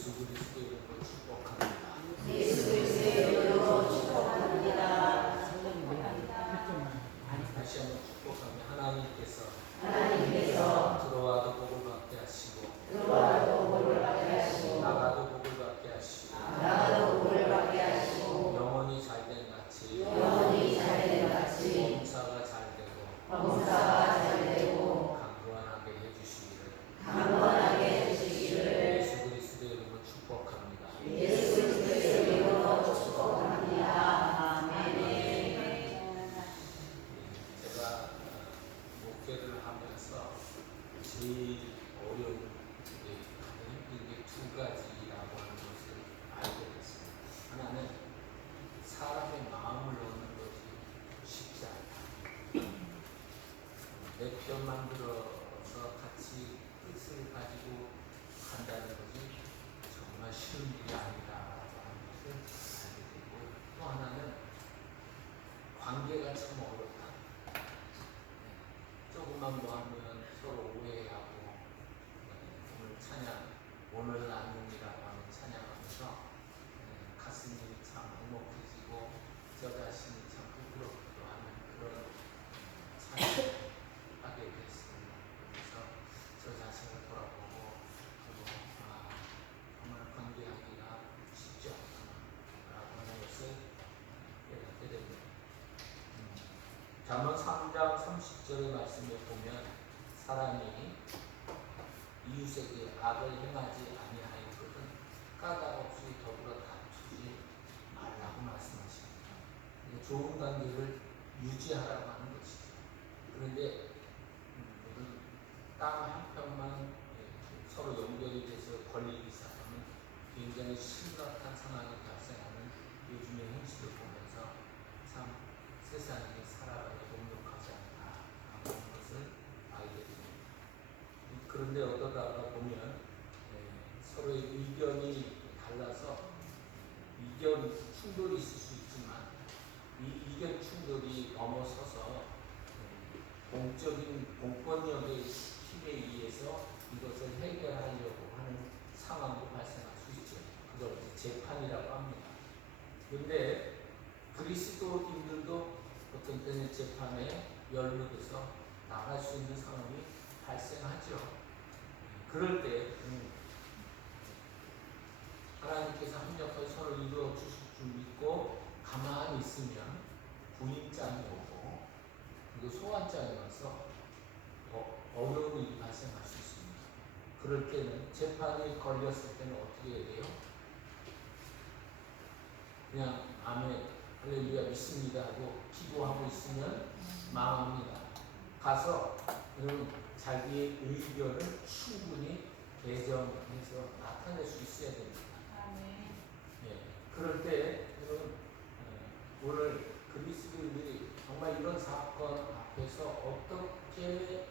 예수 그리스도의 이름으로 축복합니다. 예수 그리스도의 이름으로 축복합니다. 다시 한번 축복하며 하나님께서 하나님께서 들어와도 복을 받게 하시고 들어와도 복을 받게 하시고 나가도 복을 받게 하시고 나가도 복을 받게 하시고 영혼이 잘된 같이 영혼이 잘된 같이 봉사가 잘 되고 범사가 잘 되고 강건하게 해주시기를 강건하게 해주시기를 예수 그리스도의 이름으로 축복합니다. 예수 그리스도의 이름으로 축복합니다. 아멘. 제가 목회를 하면서 제일 어려운 가장 힘든 게 두 가지라고 하는 것을 알게 됐습니다. 하나는 사람의 마음을 얻는 것이 쉽지 않다. 내 편만 들어서 같이 뜻을 가지고 간다는 것이 정말 쉬운 일이 아니다라고 하는 것을 알게 되고, 또 하나는 관계가 참 어렵다. 조금만 뭐 하면 서로 오해하고, 오늘 찬양, 오늘 나눔이라고 하는 찬양하면서 가슴이 참 먹먹해지고 저 자신이 참 부끄럽기도 하는 그런 찬양을 하게 됐습니다. 그래서 저 자신을 돌아보고 정말 관계하기가 쉽지 않구나라고 하는 것을 깨닫게 됩니다. 잠언 3장 30절의 말씀을 보면 사람이 이웃에게 악을 행하지 아니하였거든 까닭 없이 더불어 다투지 말라고 말씀하십니다. 좋은 관계를 유지하라고 하는 것이죠. 그런데 땅 한 평만 서로 연결이 돼서 걸리기 시작하면 굉장히 심각한 상황이 발생하는 요즘의 현실을 보면서 참 세상에 살아가기 녹록하지 않다라는 것을 알게 됩니다. 그런데 어떠다가 보면 서로의 의견이 달라서 이견 충돌이 있을 수 있지만 이 이견 충돌이 넘어서서 공적인 공권력의 힘에 의해서 이것을 해결하려고 하는 상황도 발생할 수 있죠. 그걸 재판이라고 합니다. 그런데 그리스도인들도 어떤 때는 재판에 연루돼서 나갈 수 있는 상황이 발생하죠. 그럴 때 하나님께서 합력하여 서로 이루어 주실 줄 믿고 가만히 있으면 구인장이 오고 그리고 소환장이 와서 어려운 일이 발생할 수 있습니다. 그럴 때는 재판이 걸렸을 때는 어떻게 해야 돼요? 그냥 아멘 할렐루야 믿습니다 하고 기도하고 있으면 망합니다. 가서 여러분 자기의 의견을 충분히 개정해서 나타낼 수 있어야 됩니다. 그럴 때 여러분 오늘 그리스도인들이 정말 이런 사건 앞에서 어떻게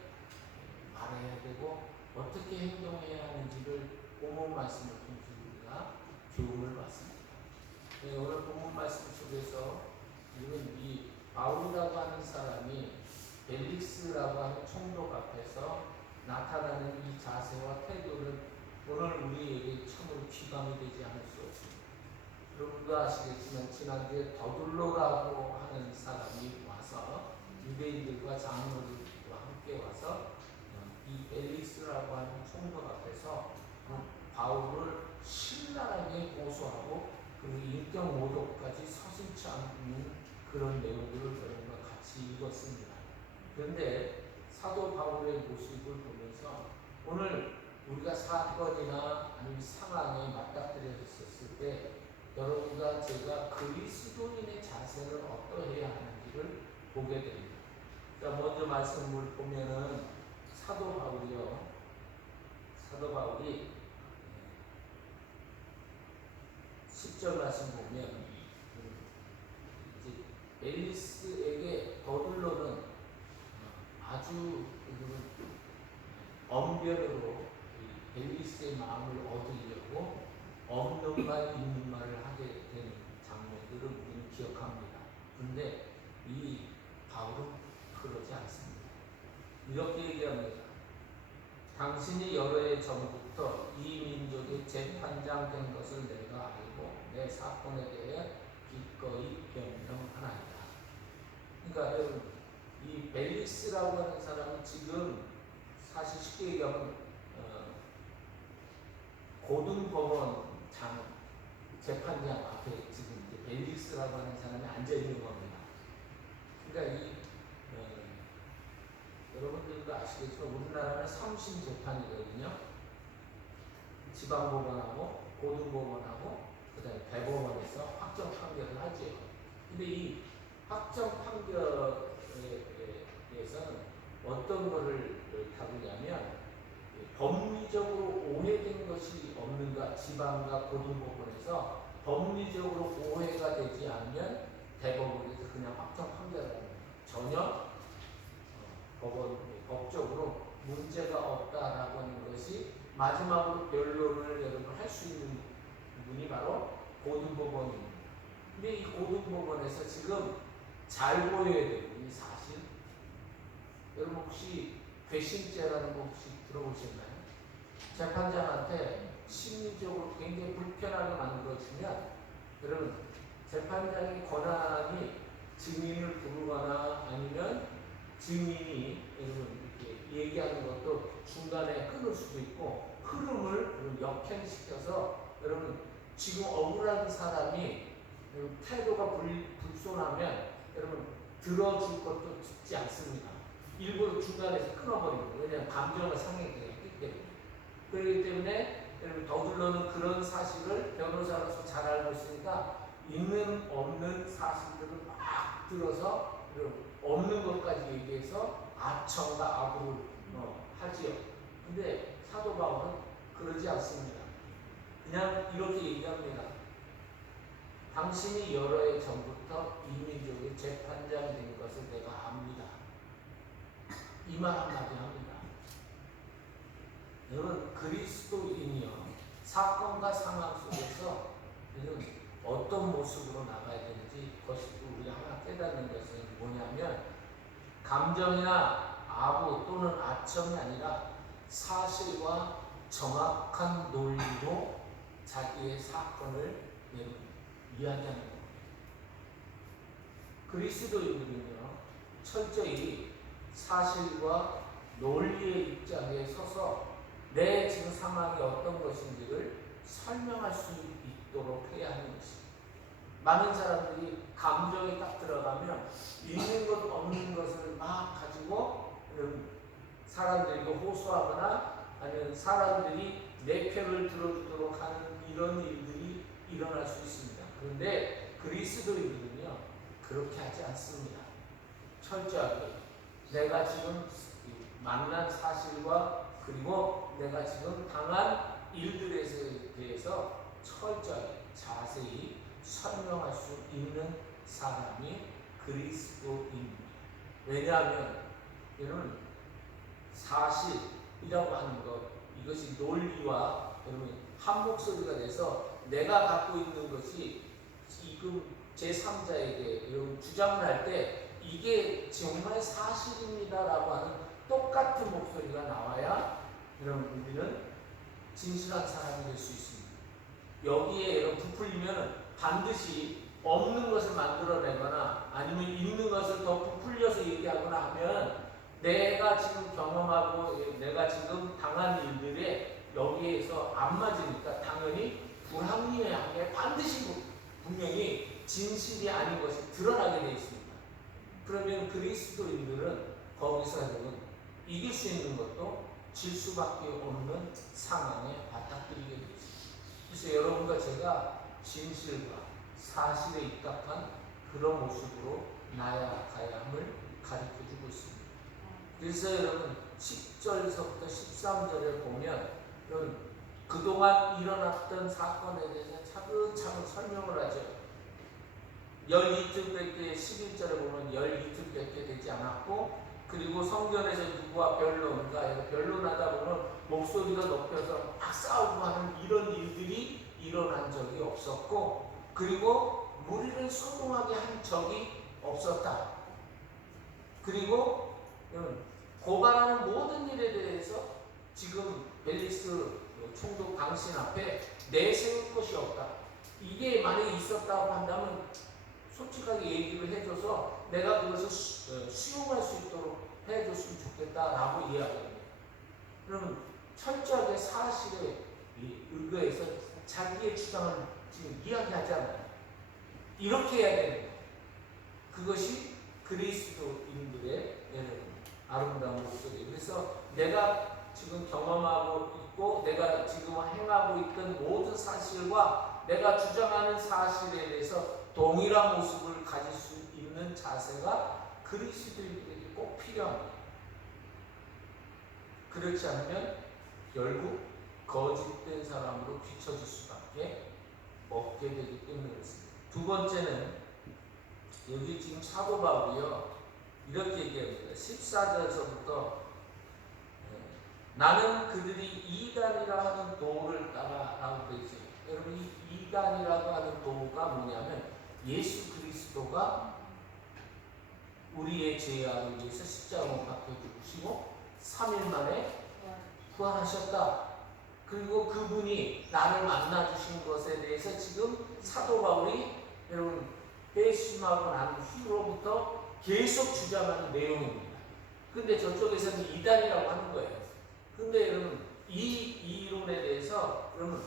말해야 되고 어떻게 행동해야 하는지를 본문 말씀을 통해서 우리가 교훈을 받습니다. 오늘 본문 말씀 속에서 이 바울이라고 하는 사람이 벨릭스라고 하는 총독 앞에서 나타나는 이 자세와 태도는 오늘 우리에게 참으로 귀감이 되지 않을 수 없습니다. 여러분도 아시겠지만 지난주에 더둘로라고 하는 사람이 와서 유대인들과 장로들과 함께 와서 이 벨릭스라고 하는 총독 앞에서 바울을 신랄하게 고소하고 그리고 인격 모독까지 서슴지 않는 그런 내용들을 여러분과 같이 읽었습니다. 그런데 사도 바울의 모습을 보면서 오늘 우리가 사건이나 아니면 상황에 맞닥뜨려졌을 때 여러분과 제가 그리스도인의 자세를 어떠해야 하는지를 보게 됩니다. 자, 먼저 말씀을 보면은 사도 바울이 10절 말씀 보면 이제 벨리스에게 더둘로는 아주 언변으로 벨리스의 마음을 얻으려고 없는 말 있는 말을 하게 되는 장면들을 우리는 기억합니다. 그런데 이 바울은 그러지 않습니다. 이렇게 얘기합니다. 당신이 여러 해 전부터 이 민족의 재판장 된 것을 내가 알고 내 사건에 대해 기꺼이 변명하나이다. 그러니까 여러분, 이 벨리스라고 하는 사람은 지금 사실 쉽게 얘기하면 고등법원장 재판장 앞에 지금 이제 벨리스라고 하는 사람이 앉아 있는 겁니다. 그러니까 여러분들도 아시겠지만 우리나라는 3심 재판이거든요. 지방법원하고 고등법원하고 그다음에 대법원에서 확정 판결을 하죠. 근데 이 확정 판결에서는 어떤 거를 다루냐면 법리적으로 오해된 것이 없는가, 지방과 고등법원에서 법리적으로 오해가 되지 않으면 대법원에서 그냥 확정 판결을 합니다. 전혀 법적으로 문제가 없다라고 하는 것이 마지막으로 변론을 여러분 할 수 있는 분이 바로 고등법원입니다. 근데 이 고등법원에서 지금 잘 보여야 되는 이 사실, 여러분 혹시 괘씸죄라는 거 혹시 들어보셨나요? 재판장한테 심리적으로 굉장히 불편하게 만들어주면 여러분 재판장의 권한이 증인을 부르거나 아니면 증인이 여러분 이렇게 얘기하는 것도 중간에 끊을 수도 있고 흐름을 역행시켜서 여러분 지금 억울한 사람이 태도가 불손하면 여러분 들어줄 것도 듣지 않습니다. 일부러 중간에서 끊어버리고, 왜냐하면 감정을 상하게 했기 때문에. 그렇기 때문에 여러분 더불어는 그런 사실을 변호사로서 잘 알고 있으니까 있는 없는 사실들을 막 들어서 없는 것까지 얘기해서 아청과 악으로 하지요. 근데 사도 바울은 그러지 않습니다. 그냥 이렇게 얘기합니다. 당신이 여러 해 전부터 이 민족의 재판장 된 것을 내가 압니다. 이 말 한마디 합니다. 여러분 그리스도인이요 사건과 상황 속에서 여러분 어떤 모습으로 나가야 되는지 그것을 우리가 하나 깨닫는 것은 뭐냐면 감정이나 아부 또는 아첨이 아니라 사실과 정확한 논리로 자기의 사건을 이야기하는 겁니다. 그리스도인들은요 철저히 사실과 논리의 입장에 서서 내 지금 상황이 어떤 것인지를 설명할 수 있도록 해야 하는 것입니다. 많은 사람들이 감정에 딱 들어가면 있는 것 없는 것을 막 가지고 사람들에게 호소하거나 아니면 사람들이 내 편을 들어주도록 하는 이런 일들이 일어날 수 있습니다. 그런데 그리스도인들은요 그렇게 하지 않습니다. 철저하게 내가 지금 만난 사실과 그리고 내가 지금 당한 일들에 대해서 철저히 자세히 설명할 수 있는 사람이 그리스도인입니다. 왜냐하면 여러분 사실이라고 하는 것 이것이 논리와 여러분 한 목소리가 돼서 내가 갖고 있는 것이 지금 제3자에게 여러분 주장을 할 때 이게 정말 사실입니다라고 하는 똑같은 목소리가 나와야 여러분 우리는 진실한 사람이 될 수 있습니다. 여기에 여러분 부풀리면 반드시 없는 것을 만들어내거나 아니면 있는 것을 더 부풀려서 얘기하거나 하면 내가 지금 경험하고 내가 지금 당한 일들에 여기에서 안 맞으니까 당연히 불합리한 게 반드시 분명히 진실이 아닌 것이 드러나게 되어 있습니다. 그러면 그리스도인들은 거기서 이길 수 있는 것도 질 수밖에 없는 상황에 바닥들이게 되어 있습니다. 그래서 여러분과 제가 진실과 사실에 입각한 그런 모습으로 나아가야 함을 가르쳐주고 있습니다. 그래서 여러분 10절서부터 13절에 보면 여러분 그동안 일어났던 사건에 대해서 차근차근 설명을 하죠. 열 이틀밖에 11절에 보면 열 이틀밖에 되지 않았고 그리고 성전에서 누구와 변론하다 보면 목소리가 높여서 막 싸우고 하는 이런 일들이 일어난 적이 없었고 그리고 무리를 소동하게 한 적이 없었다. 그리고 고발하는 모든 일에 대해서 지금 벨리스 총독 당신 앞에 내세울 것이 없다. 이게 만약에 있었다고 한다면 솔직하게 얘기를 해줘서 내가 그것을 수용할 수 있도록 해줬으면 좋겠다라고 이야기합니다. 그러면 철저하게 사실에 의거해서 자기의 주장을 지금 이야기하지 않아요. 이렇게 해야 되는 거예요. 그것이 그리스도인들의 아름다운 모습이에요. 그래서 내가 지금 경험하고 있고 내가 지금 행하고 있던 모든 사실과 내가 주장하는 사실에 대해서 동일한 모습을 가질 수 있는 자세가 그리스도인들에게 꼭 필요합니다. 그렇지 않으면 결국 거짓된 사람으로 비춰질 수밖에 없게 되기 때문에 그렇습니다. 두 번째는 여기 지금 사도 바울이요 이렇게 얘기합니다. 14절에서부터 나는 그들이 이단이라 하는 도를 따라라고 되어 있어요. 여러분 이 이단이라고 하는 도가 뭐냐면 예수 그리스도가 우리의 죄악을 위해서 십자가에 박혀 죽으시고 3일 만에 부활하셨다. 그리고 그분이 나를 만나 주신 것에 대해서 지금 사도 바울이 여러분 회심하고 난 후로부터 계속 주장하는 내용입니다. 근데 저쪽에서는 이단이라고 하는 거예요. 근데 여러분 이 이론에 대해서 여러분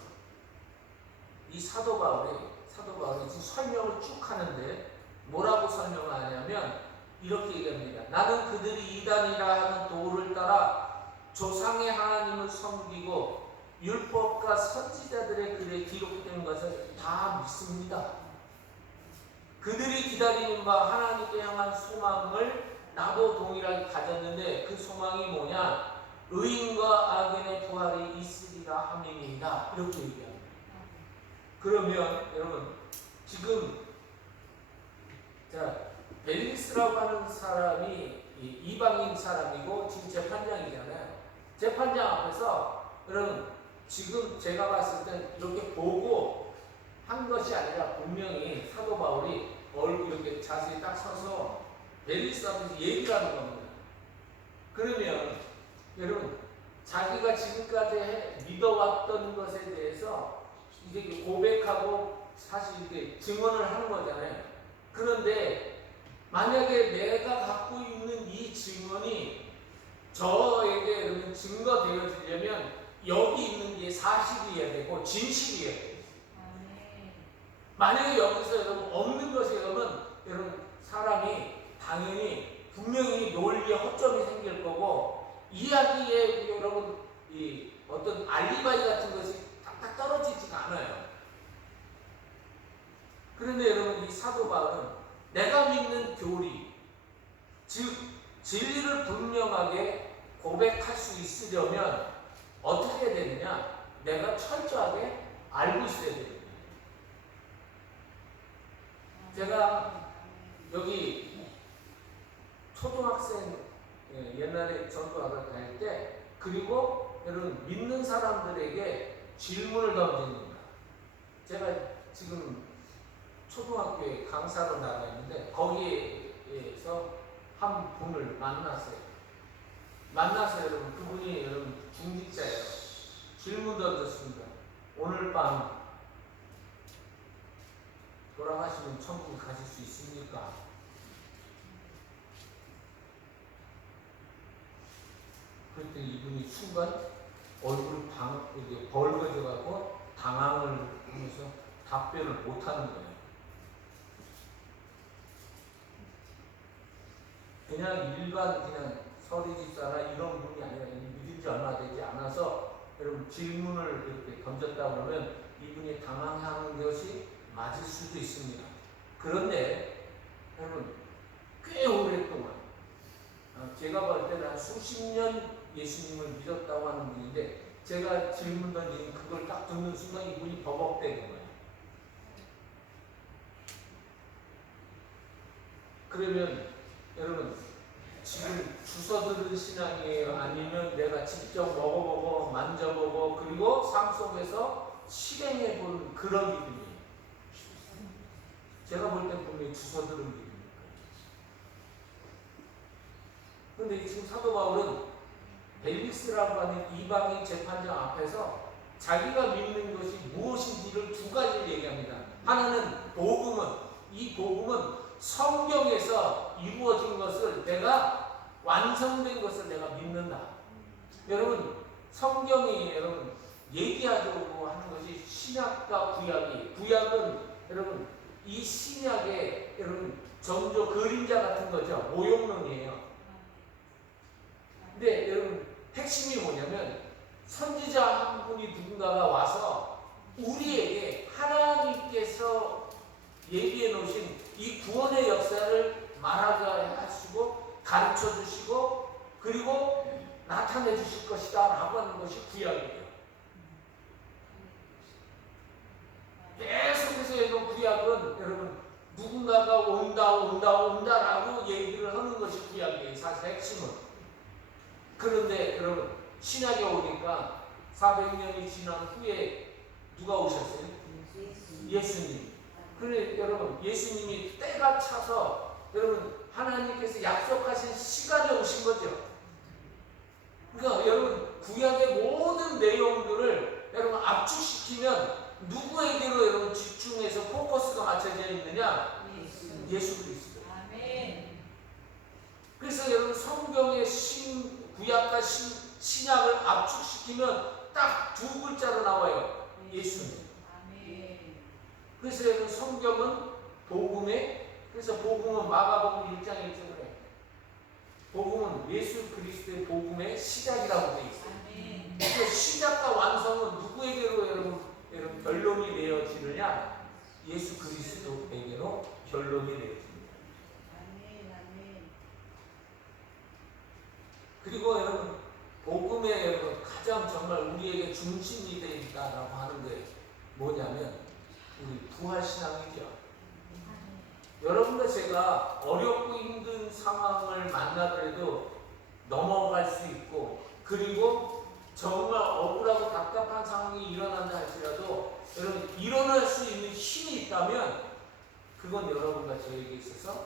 이 사도 바울이 지금 설명을 쭉 하는데 뭐라고 설명을 하냐면 이렇게 얘기합니다. 나는 그들이 이단이라 하는 도를 따라 조상의 하나님을 섬기고 율법과 선지자들의 글에 기록된 것을 다 믿습니다. 그들이 기다리는 바 하나님께 향한 소망을 나도 동일하게 가졌는데 그 소망이 뭐냐? 의인과 악인의 부활이 있으리라 함이니이다. 이렇게 얘기합니다. 그러면 여러분 지금 벨리스라고 하는 사람이 이방인 사람이고 지금 재판장이잖아요. 재판장 앞에서 여러분 지금 제가 봤을 땐 이렇게 보고 한 것이 아니라 분명히 사도 바울이 얼굴 이렇게 자세히 딱 서서 벨리스 앞에서 얘기를 하는 겁니다. 그러면 여러분 자기가 지금까지 믿어왔던 것에 대해서 이제 고백하고 사실 이게 증언을 하는 거잖아요. 그런데 만약에 내가 갖고 있는 이 증언이 저에게 여러분 증거되어지려면 여기 있는 게 사실이어야 되고 진실이어야 돼요. 만약에 여기서 여러분 없는 것이 여러분 사람이 당연히 분명히 논리에 허점이 생길 거고 이야기에 여러분 이 어떤 알리바이 같은 것이 탁탁 떨어지지가 않아요. 그런데 여러분 이 사도 바울은 내가 믿는 교리 즉 진리를 분명하게 고백할 수 있으려면 어떻게 해야 되느냐? 내가 철저하게 알고 있어야 됩니다. 제가 여기 초등학생 옛날에 전도학을 다닐 때 그리고 여러분 믿는 사람들에게 질문을 던집니다. 제가 지금 초등학교에 강사로 나가 있는데 거기에서 한 분을 만나서 여러분 그분이 여러분 중직자예요. 질문 던졌습니다. 오늘 밤 돌아가시면 천국 가실 수 있습니까? 그랬더니 이분이 순간 얼굴이 이렇게 벌거져가고 당황을 하면서 답변을 못하는 거예요. 그냥 일반 그냥 서리 집사나 이런 분이 아니라 믿은 지 얼마 되지 않아서 여러분 질문을 이렇게 던졌다 그러면 이분이 당황하는 것이 맞을 수도 있습니다. 그런데 여러분 꽤 오랫동안 제가 볼 때는 한 수십 년 예수님을 믿었다고 하는 분인데 제가 질문 던진 그걸 딱 듣는 순간 이분이 버벅대는 거예요. 그러면 여러분 지금 주워 들은 신앙이에요? 아니면 내가 직접 먹어보고 만져보고 그리고 삶 속에서 실행해본 그런 믿음이에요? 제가 볼 때 분명히 주워 들은 믿음입니다. 그런데 지금 사도 바울은 벨릭스라고 하는 이방인 재판장 앞에서 자기가 믿는 것이 무엇인지를 두 가지를 얘기합니다. 하나는 복음은, 이 복음은 성경에서 이루어진 것을 내가 완성된 것을 내가 믿는다. 여러분 성경이 여러분 얘기하려고 하는 것이 신약과 구약이, 구약은 여러분 이 신약의 여러분 전조 그림자 같은 거죠. 모형론이에요. 근데 여러분 핵심이 뭐냐면 선지자 한 분이 누군가가 와서 우리에게 하나님께서 예비해 놓으신 이 구원의 역사를 말하게 하시고 가르쳐 주시고 그리고 나타내 주실 것이다 라고 하는 것이 구약이에요. 계속해서 이런 구약은 여러분 누군가가 온다 라고 얘기를 하는 것이 구약이에요. 사실 핵심은. 그런데 여러분 신약에 오니까 400년이 지난 후에 누가 오셨어요? 예수님. 그런데 여러분 예수님이 때가 차서 여러분 하나님께서 약속하신 시간에 오신 거죠. 그러니까 여러분 구약의 모든 내용들을 여러분 압축시키면 누구에게로 여러분 집중해서 포커스가 맞춰져 있느냐? 예수 그리스도. 그래서 여러분 성경의 구약과 신약을 압축시키면 딱 두 글자로 나와요. 예수님. 그래서 여러분 성경은 복음에, 그래서 복음은 마가복음 1장 1절에 복음은 예수 그리스도의 복음의 시작이라고 되어 있어요. 그래서 시작과 완성은 누구에게로 여러분 결론이 내어지느냐? 예수 그리스도에게로 결론이 내어집니다. 그리고 여러분 복음의 여러분 가장 정말 우리에게 중심이 되어 있다라고 하는 게 뭐냐면 우리 부활신앙이죠. 여러분과 제가 어렵고 힘든 상황을 만나더라도 넘어갈 수 있고 그리고 정말 억울하고 답답한 상황이 일어난다 할지라도 여러분 일어날 수 있는 힘이 있다면 그건 여러분과 저에게 있어서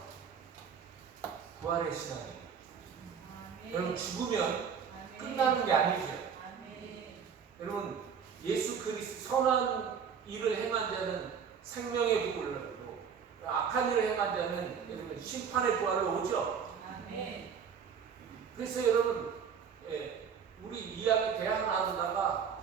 부활의 신앙이에요. 여러분 죽으면 끝나는 게 아니죠. 여러분 예수 그리스도 선한 일을 행한 자는 생명의 부활을 얻고 악한 일을 행한 자는 여러분 심판의 부활을 오죠. 그래서 여러분 우리 이야기 대화 나누다가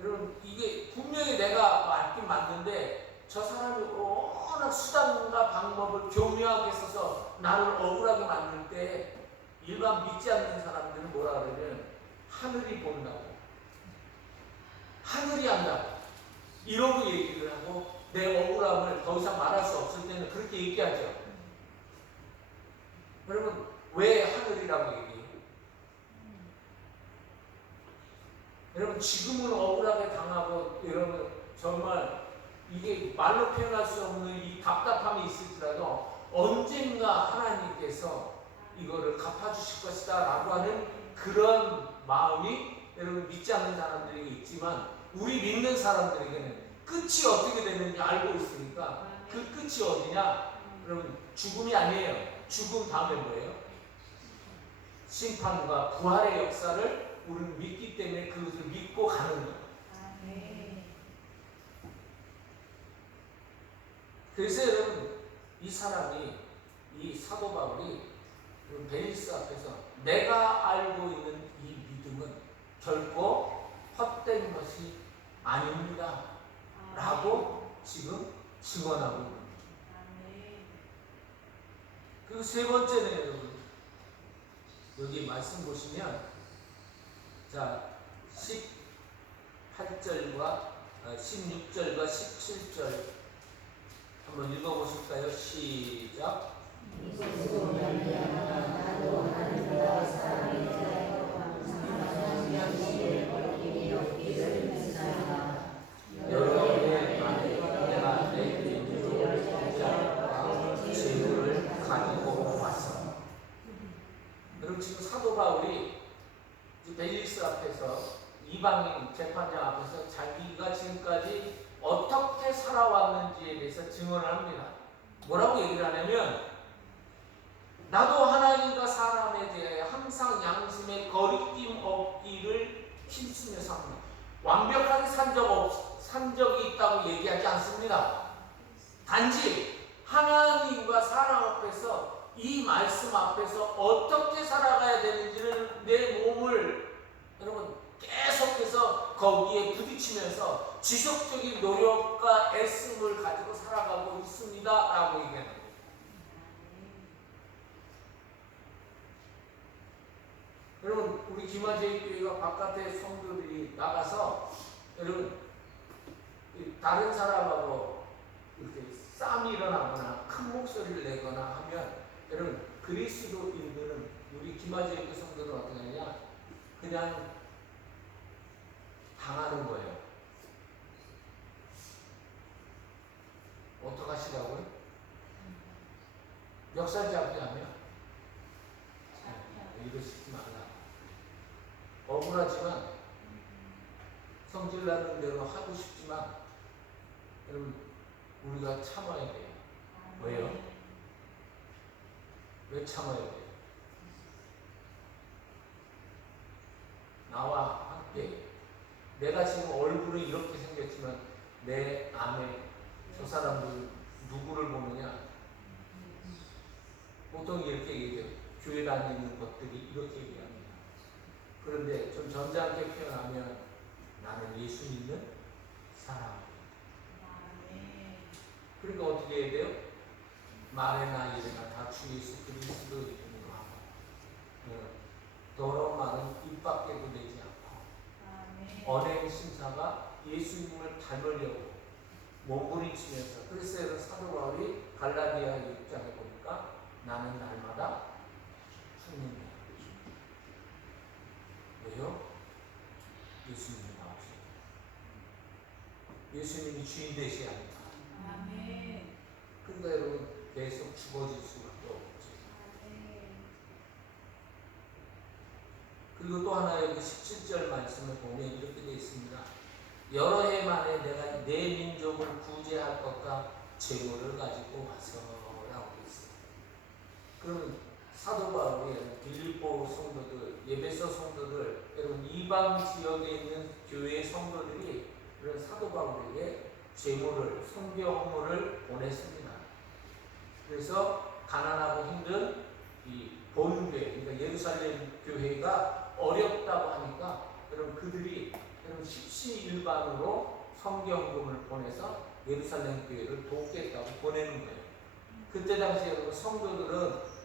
여러분 이게 분명히 내가 맞긴 맞는데 저 사람이 워낙 수단과 방법을 교묘하게 써서 나를 억울하게 만들 때 일반 믿지 않는 사람들은 뭐라 그러냐면 하늘이 본다고, 하늘이 한다고 이러고 얘기를 하고 내 억울함을 더 이상 말할 수 없을 때는 그렇게 얘기하죠. 여러분 왜 하늘이라고 얘기해요? 여러분 지금은 억울하게 당하고 여러분 정말 이게 말로 표현할 수 없는 이 답답함이 있을지라도 언젠가 하나님께서 이거를 갚아주실 것이다 라고 하는 그런 마음이 여러분 믿지 않는 사람들에게 있지만 우리 믿는 사람들에게는 끝이 어떻게 되는지 알고 있으니까 그 끝이 어디냐? 여러분 죽음이 아니에요. 죽음 다음에 뭐예요? 심판과 부활의 역사를 우리는 믿기 때문에 그것을 믿고 가는 거예요. 그래서 여러분 이 사람이 이 사도 바울이 벨리스 앞에서 내가 알고 있는 이 믿음은 결코 헛된 것이 아닙니다 라고 지금 증언하고 있습니다. 그리고 세 번째는 여러분 여기 말씀 보시면 자 18절과 16절과 17절 한번 읽어보실까요? 시작. 여러분의 내가 내 인주를 잡아 재물을 가지고 왔어. 그럼 지금 사도 바울이 벨리스 앞에서 이방인 재판장 앞에서 자기가 지금까지 어떻게 살아왔는지에 대해서 증언을 합니다. 뭐라고 얘기를 하냐면 나도 하나님과 사람에 대하여 항상 양심에 거리낌 없기를 힘쓰며 삽니다. 완벽하게 산 적이 있다고 얘기하지 않습니다. 단지 하나님과 사람 앞에서 이 말씀 앞에서 어떻게 살아가야 되는지를 내 몸을 여러분 계속해서 거기에 부딪히면서 지속적인 노력과 애씀을 가지고 살아가고 있습니다 라고 얘기하는 거예요. 여러분 우리 김화제교회가 바깥에 성도들이 나가서 여러분 다른 사람하고 이렇게 싸움이 일어나거나 큰 목소리를 내거나 하면 여러분 그리스도인들은 우리 김화제교회 성도들은 어떻게 하냐 그냥 당하는 거예요. 어떡하시라고요? 멱살 잡기 하면 이러시지 말라. 억울하지만 성질나는 대로 하고 싶지만 여러분 우리가 참아야 돼요. 왜요? 왜 참아야 돼요? 나와 함께 내가 지금 얼굴은 이렇게 생겼지만 내 안에 저 사람들 누구를 보느냐? 보통 이렇게 얘기해요. 교회 다니는 것들이 이렇게 얘기합니다. 그런데 좀 점잖게 표현하면 나는 예수 믿는 사람이에요. 그러니까 어떻게 해야 돼요? 말에나 일에나 다 주 예수 그리스도 이름으로 하고 더러운 말은 입 밖에도 내지 않고 언행 심사가 예수님을 닮으려고 몸부림치면서 그래서 사도 바울이 갈라디아 6장에 보니까 나는 날마다 죽는다. 왜요? 예수님이 나오시고 예수님이 주인 되셔야 합니다. 그러니까 여러분 계속 죽어질 수밖에 없죠. 그리고 또 하나 여기 17절 말씀을 보면 이렇게 되어 있습니다. 여러 해 만에 내가 내 민족을 구제할 것과 재물을 가지고 와서 라고 되어 있어요. 그러면 사도 바울이 빌립보 성도들, 에베소 성도들, 여러분 이방 지역에 있는 교회 성도들이 그런 사도 바울에게 재물을, 선교 헌물을 보냈습니다. 그래서 가난하고 힘든 이 본교회, 그러니까 예루살렘 교회가 어렵다고 하니까 여러분 그들이 여러분 십시일반으로 성경금을 보내서 예루살렘 교회를 돕겠다고 보내는 거예요. 그때 당시에 여러분 성도들은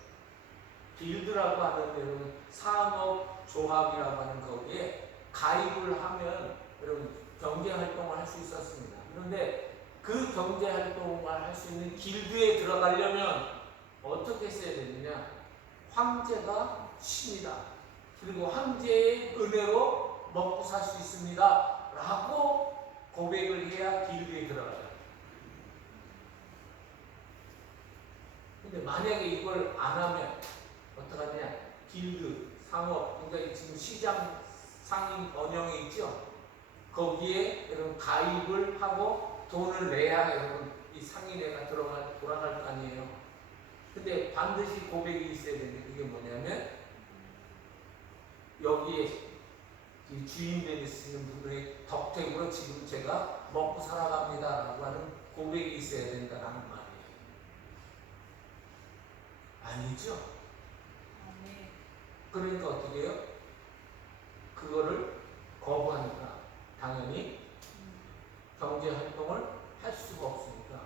빌드라고 하는 여러분 산업조합이라고 하는 거기에 가입을 하면 여러분 경제활동을 할 수 있었습니다. 그런데 그 경제활동을 할 수 있는 길드에 들어가려면 어떻게 써야 되느냐? 황제가 신이다. 그리고 황제의 은혜로 먹고 살 수 있습니다. 라고 고백을 해야 길드에 들어가요. 근데 만약에 이걸 안 하면 어떡하냐? 길드, 상업, 그러니까 지금 시장 상인 번영에 있죠? 거기에 여러분 가입을 하고 돈을 내야 여러분 이 상인회가 돌아갈 거 아니에요. 근데 반드시 고백이 있어야 되는데 그게 뭐냐면 여기에 이 주인 될 수 있는 분들의 덕택으로 지금 제가 먹고 살아갑니다 라고 하는 고백이 있어야 된다는 말이에요. 아니죠? 그러니까 어떻게 해요? 그거를 거부하니까 당연히 경제활동을 할 수가 없으니까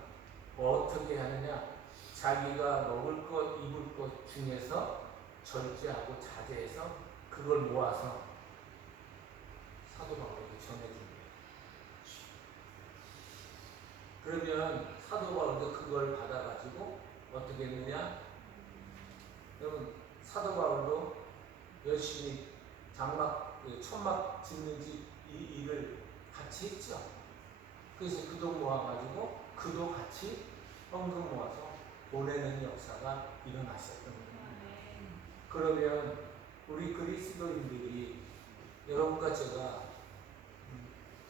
어떻게 하느냐? 자기가 먹을 것, 입을 것 중에서 절제하고 자제해서 그걸 모아서 사도 바울에게 전해준 거예요. 그러면 사도 바울도 그걸 받아가지고 어떻게 했느냐? 여러분 사도 바울도 열심히 천막 짓는 이 일을 같이 했죠. 그래서 그 돈 모아가지고 그도 같이 헌금 모아서 보내는 역사가 일어났었던 거예요. 그러면 우리 그리스도인들이 여러분과 제가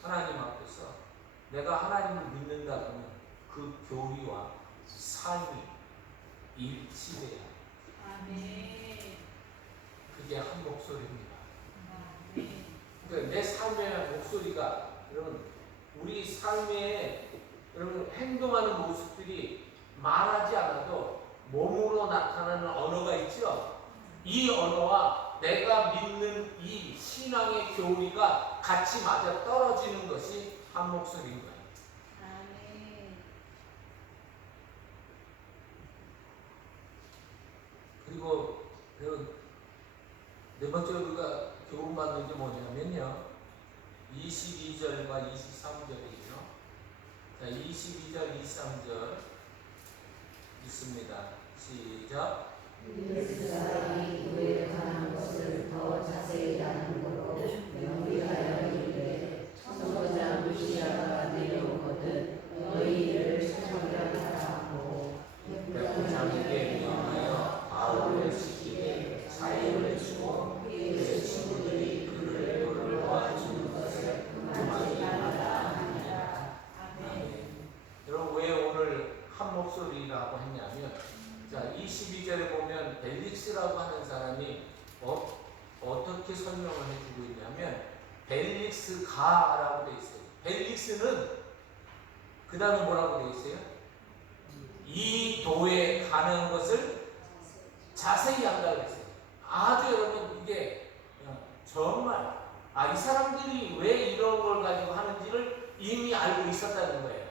하나님 앞에서 내가 하나님을 믿는다면 그 교리와 삶이 일치돼야 그게 한 목소리입니다. 그러니까 내 삶의 목소리가 여러분 우리 삶에 여러분 행동하는 모습들이 말하지 않아도 몸으로 나타나는 언어가 있죠. 이 언어와 내가 믿는 이 신앙의 교리가 같이 맞아 떨어지는 것이 한 목소리인 거예요. 그리고 네 번째 우리가 교훈받는 게 뭐냐면요. 22절과 23절이에요. 자, 22절, 23절 있습니다. 시작. 그 사람이 교회에 관한 것을 더 자세히 아는 것으로 명리하여 이르되 선거자 루시아가 내려오거든 너희를 찾아오라 하고 백부장에게 명하여 바울을 시키되 사형을 주고 그의 친구들이 그를 돌보아주는 것을 그만이 하라 하니라. 여러분 왜 오늘 한 목소리라고 했냐면 자 22절에 보면 벨릭스라고 하는 사람이 어떻게 설명을 해주고 있냐면 벨릭스가라고 되어 있어요. 벨릭스는 그 다음에 뭐라고 되어 있어요? 이 도에 가는 것을 자세히 한다고 했어요. 아주 여러분 이게 정말 이 사람들이 왜 이런 걸 가지고 하는지를 이미 알고 있었다는 거예요.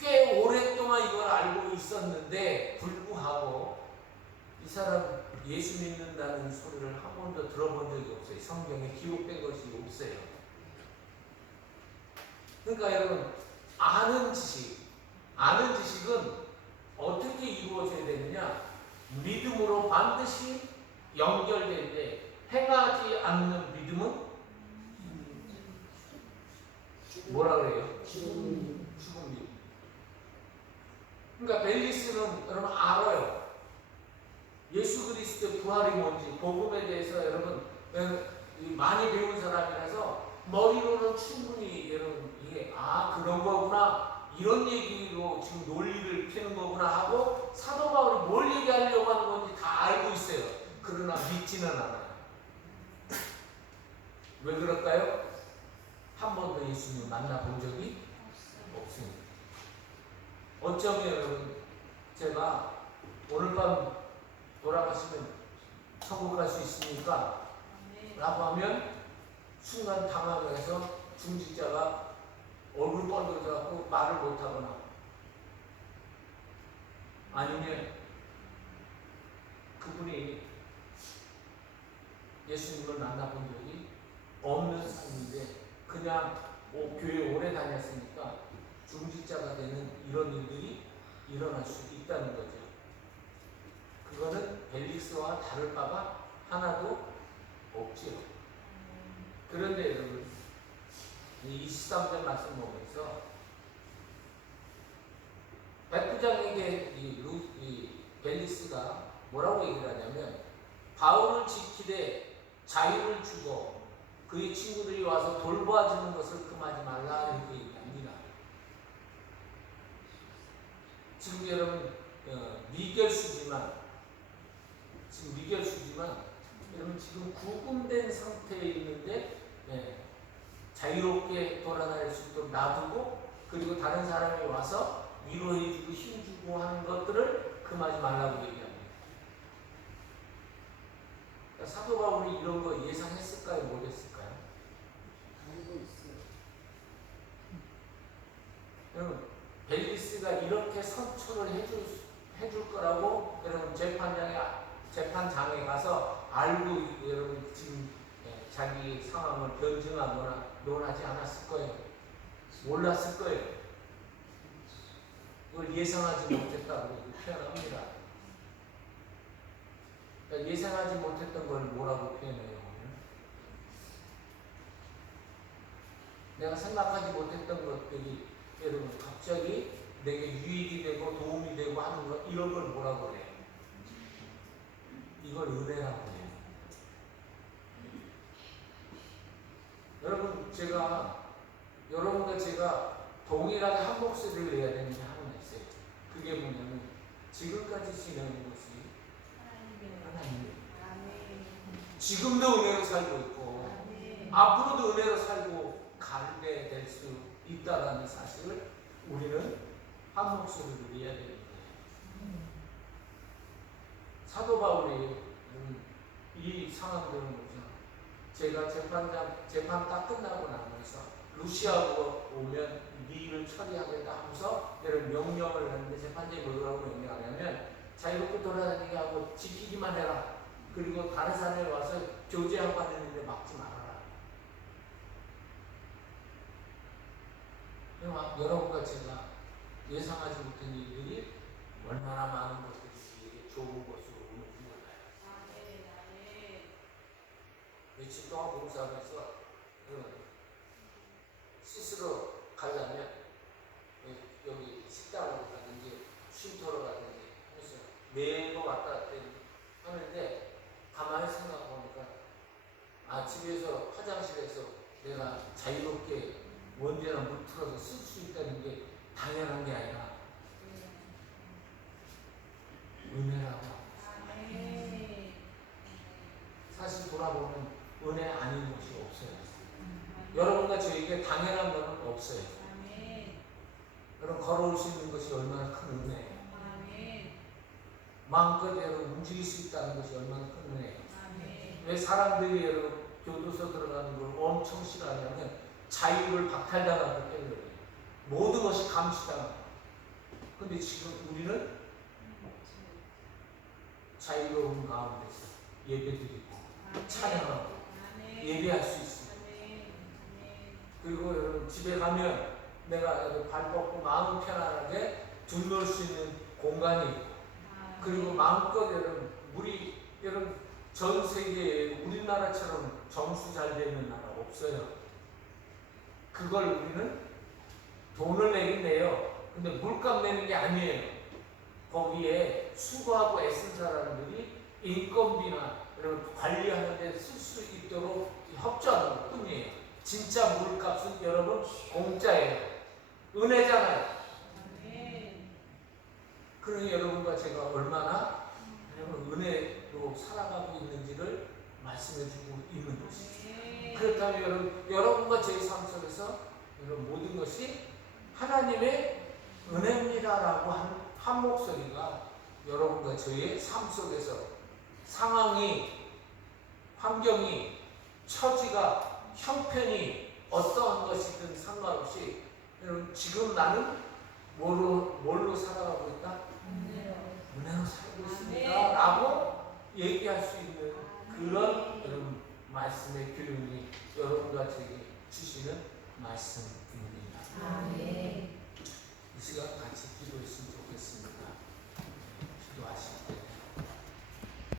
꽤 오랫동안 이걸 알고 있었는데 불구하고 이 사람 예수 믿는다는 소리를 한 번도 들어본 적이 없어요. 성경에 기록된 것이 없어요. 그러니까 여러분 아는 지식은 어떻게 이루어져야 되느냐? 믿음으로 반드시 연결되는데 행하지 않는 믿음은 뭐라 그래요? 죽은 믿음. 그러니까 벨리스는 여러분 알아요. 예수 그리스도의 부활이 뭔지 복음에 대해서 여러분 많이 배운 사람이라서 머리로는 충분히 여러분 이게 그런 거구나 이런 얘기로 지금 논리를 펴는 거구나 하고 사도 바울이 뭘 얘기하려고 하는 건지 다 알고 있어요. 그러나 믿지는 않아요. 왜 그럴까요? 한 번도 예수님 만나본 적이 없습니다. 어쩌면 여러분 제가 오늘 밤 돌아가시면 천국 갈 수 있습니까? 라고 하면 순간 당황해서 중직자가 얼굴 뻘개져갖고 말을 못하거나 아니면 그분이 예수님을 만나본 적이 없는 사람인데 그냥 교회 오래 다녔으니까 중직자가 되는 이런 일들이 일어날 수 있다는 거죠. 그거는 벨릭스와 다를 바가 하나도 없지요. 그런데 여러분 이 23절 말씀 보면서 백부장에게 이 벨릭스가 뭐라고 얘기를 하냐면 바울을 지키되 자유를 주고 그의 친구들이 와서 돌보아주는 것을 금하지 말라 이렇게 얘기합니다. 지금 여러분 미결수지만 여러분 지금 구금된 상태에 있는데 자유롭게 돌아다닐 수 있도록 놔두고 그리고 다른 사람이 와서 위로해주고 힘주고 하는 것들을 금하지 말라고 얘기합니다. 그러니까 사도 바울이 이런 거 예상했을까요? 못했을까요? 알고 있어요. 여러분 벨리스가 이렇게 선처를 해줄 거라고 여러분 재판장에 가서 알고 여러분 지금 자기 상황을 변증하거나 논하지 않았을 거예요. 몰랐을 거예요. 이걸 예상하지 못했다고 표현합니다. 그러니까 예상하지 못했던 걸 뭐라고 표현해요? 내가 생각하지 못했던 것들이 여러분 갑자기 내게 유익이 되고 도움이 되고 하는 것 이런 걸 뭐라고 그래요? 이걸 은혜라고 해요. 여러분과 제가 동일하게 한 목소리를 내야 되는 게 하나 있어요. 그게 뭐냐면 지금까지 지내는 것이 하나님이에요. 아멘. 지금도 은혜로 살고 있고 아멘. 앞으로도 은혜로 살고 가게 될 수 있다라는 사실을 우리는 한 목소리로 이해해야 됩니다. 사도 바울이 이 상황들은 뭐죠? 제가 재판 딱 끝나고 나면서 루시아가 오면 네 일을 처리하겠다 하면서 이런 명령을 하는데 재판장이 뭐라고 명령하냐면 자유롭게 돌아다니게 하고 지키기만 해라. 그리고 다른 사람이 와서 교제하고 받는데 막지 말아라. 여러분과 제가 예상하지 못한 일들이 얼마나 많은 것들이 우리에게 좋은 것으로 오는지 몰라요. 며칠 동안 봉사하면서 스스로 가려면 여기 식당으로 가든지 쉼터로 가든지 해서 매일 왔다 갔다 하는데 가만히 생각해보니까 집에서 화장실에서 내가 자유롭게 언제나 물 틀어서 쓸 수 있다는 게 당연한 게 아니라 은혜라고. 사실 돌아보면 은혜 아닌 것이 없어요. 여러분과 저에게 당연한 것은 없어요. 여러분 걸어올 수 있는 것이 얼마나 큰 은혜예요. 마음껏 여러분 움직일 수 있다는 것이 얼마나 큰 은혜예요. 왜 사람들이 여러분 교도소 들어가는 걸 엄청 싫어하냐면 자유를 박탈당하기 때문에 모든 것이 감시당하고. 근데 지금 우리는 자유로운 가운데서 예배드리고 찬양하고 예배할 수 있습니다. 그리고 여러분 집에 가면 내가 여러분 발 뻗고 마음 편안하게 둘러올 수 있는 공간이 있고 그리고 마음껏 여러분 여러분 전 세계에 우리나라처럼 정수 잘 되는 나라 없어요. 그걸 우리는 돈을 내긴 내요. 근데 물값 내는 게 아니에요. 거기에 수고하고 애쓴 사람들이 인건비나 여러분 관리하는 데 쓸 수 있도록 협조하는 것 뿐이에요. 진짜 물값은 여러분 공짜예요. 은혜잖아요. 그러니 여러분과 제가 얼마나 여러분 은혜로 살아가고 있는지를 말씀해주고 있는 것이죠. 그렇다면 여러분과 제 삶 속에서 여러분 모든 것이 하나님의 은혜입니다라고 한 목소리가 여러분과 저의 삶 속에서 상황이, 환경이, 처지가, 형편이 어떠한 것이든 상관없이 여러분 지금 나는 뭘로 살아가고 있다? 은혜로 살고 있습니다 라고 얘기할 수 있는 그런 여러분 말씀의 교훈이 여러분과 제게 주시는 말씀입니다.